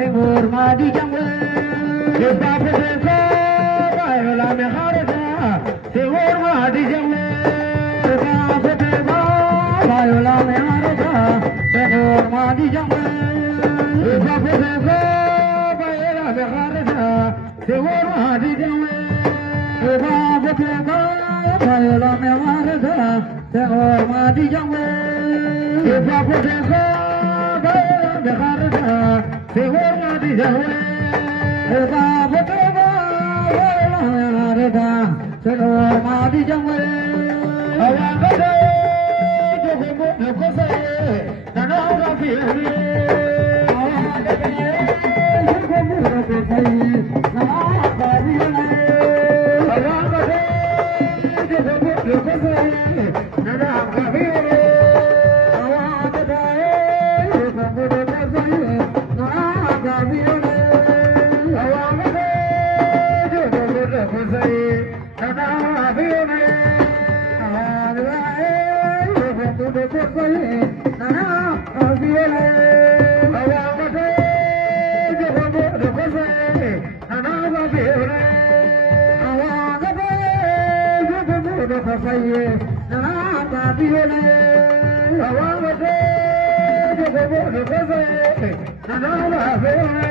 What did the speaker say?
Senghor Madi Jamwe, Papa Senghor, Bayola Meharada, Senghor Madi Jamwe, Papa Senghor, Bayola Meharada, Senghor Madi Jamwe, Papa Senghor, Bayola Meharada, Senghor Madi Jamwe, Papa Senghor, Bayola Meharada, Senghor Madi Jamwe, Papa Senghor, Bayola Meharada, Senghor Madi Jamwe, Papa Senghor Madi Jamwe, Awangade, Jogo Jogo, Nana Rafiuri, Awangade, Jogo Jogo, Nana Rafiuri, Awangade, Jogo Jogo, Nana Rafiuri, Awangade, Jogo Jogo, Nana Rafiuri, Awangade, Jogo Jogo, Nana Rafiuri,